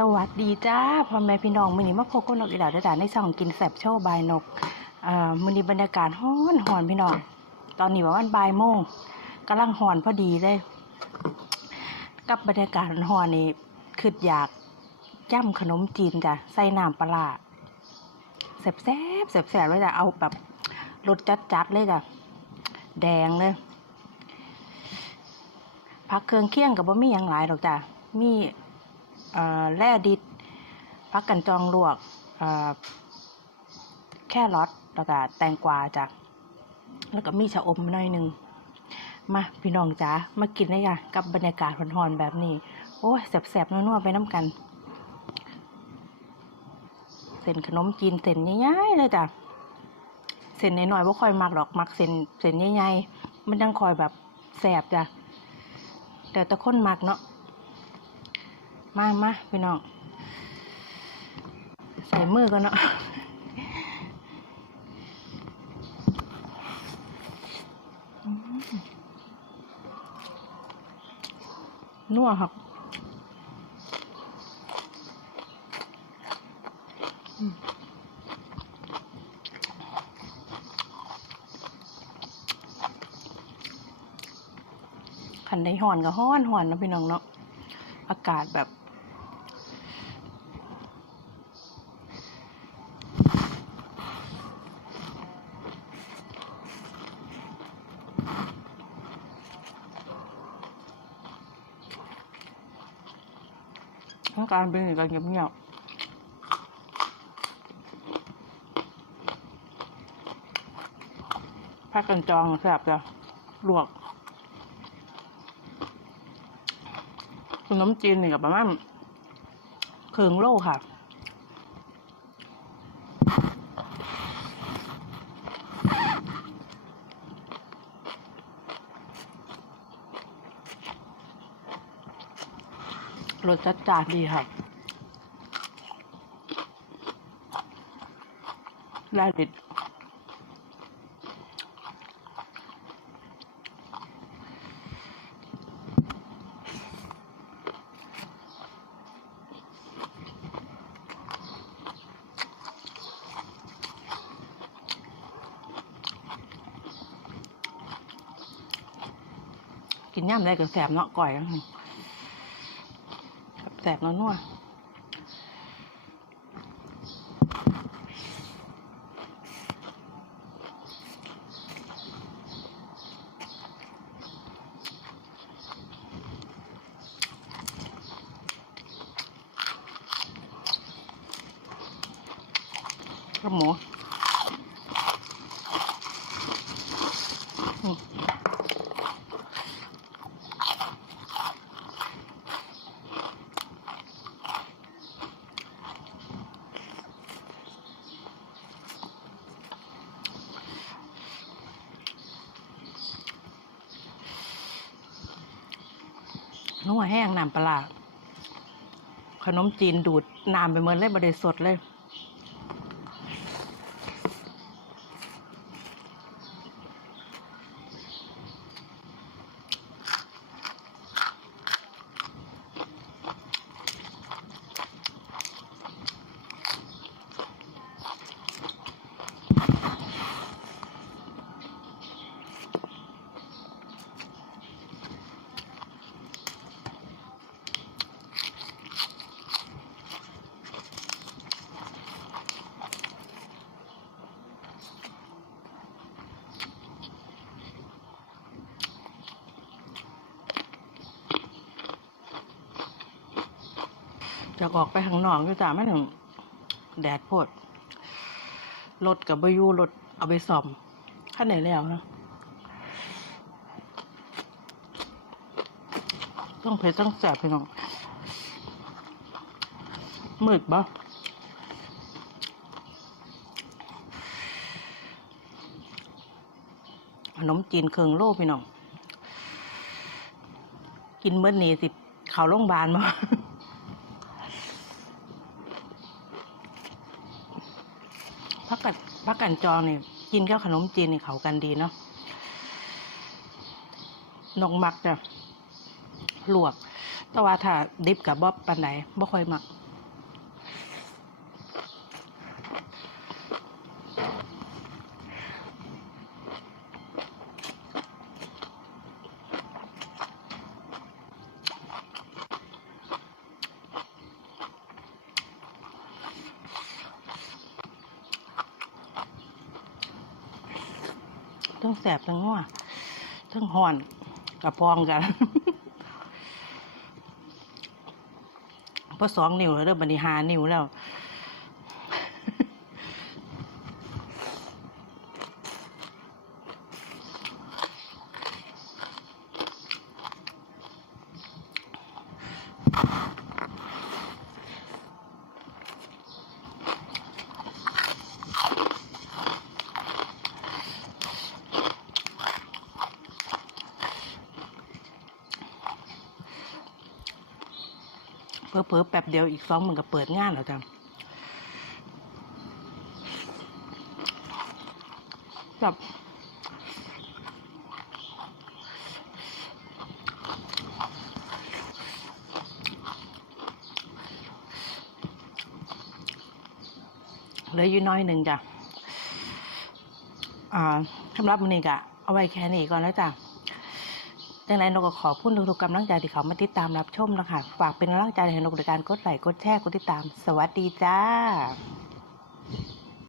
สวัสดีจ้าพ่อแม่พี่น้องมื้อนี้มาพบกับนกอีหลาด้วยจ้าในช่องกินแซบโชว์บายนกอ่ามื้อนี้บรรยากาศฮ้อนหอนพี่น้อง ตอนนี้ประมาณบ่ายโมงกำลังหอนพอดีเลย กับบรรยากาศหอนนี่คืออยากย่ำขนมจีนจ้ะใส่น้ำปลาแซบแซบแซบแซ่บเลยจ้ะเอาแบบรสจัดจัดๆเลยจ้ะแดงเลยพักเครื่องเคี่ยงกับบ่มีหยังหลายหรอกจ้ะมี่ แร่ดิดพักกันจองลวกแค่รอทแล้วก็แตงกวาจ้ะแล้วก็มีชะอมหน่อยหนึ่งมาพี่น้องจ๋ามากินได้ค่ะกับบรรยากาศหอนๆแบบนี้ โอ้ยแสบๆนัวๆไปน้ำกันเส้นขนมจีนเส้นใหญ่ๆเลยจ้ะเส้นน้อยๆว่าค่อยมักดอกมักเส้นเส้นใหญ่ๆมันยังคอยแบบแสบจ้ะแต่แต่คนมักเนาะ มามาพี่น้อง ใส่มือกันเนาะนัวครับอืมขันได้ห่อนก็ห้อนห่อนนะพี่น้องเนาะอากาศแบบ ต้องการเป็นอะไรเงียบๆพักกันจองแสบจ้ะลวกขนมจีนนี่กับประมาณเคืองโลค่ะ รสจัดจ้านดีค่ะได้ดิดกินย่ำได้ก็แสบเนาะก่อยอะ แสบๆนัวกับหมู นัวแห้งน้ำปลาร้าขนมจีนดูดน้ำไปเหมือนเลยบริสดเลย จะออกไปข้างนอกอยู่จ้าไม่ถึงแดดโพดรถกับบยูรถเอาไปซ่อมขั้นไหนแล้วนะต้องเพชรต้องแสบพี่น้องมืดบ่ขนมจีนเคืองโลพี่น้อง กินเมื่อนี้สิ เขาโรงพยาบาลมา พักกันพักกันจองเนี่ยกินข้าวขนมจีนเนี่ยเขากันดีเนาะนกมักจะลวก แต่ว่าถ้าดิบกับบ๊อบปันไหนบ่ค่อยมัก ทั้งแสบทั้งหัวทั้งห่อนกับพองกันพอสองนิ้วแล้วเริ่มบันนี้หานิ้วแล้ว เพอเพอๆแป๊บเดียวอีกสองหมื่นก็เปิดงานแล้วจ้ะแบบเหลืออยู่น้อยหนึ่งจ้ะอ่าสำหรับมื้อนี้ก็เอาไว้แค่นี้ก่อนแล้วจ้ะ ดังนั้นนกก็ขอพูดทุกกำลังใจที่เขามาติดตามรับชมนะคะฝากเป็นกำลังใจให้นกในการกดไลค์กดแชร์กดติดตาม สวัสดีจ้า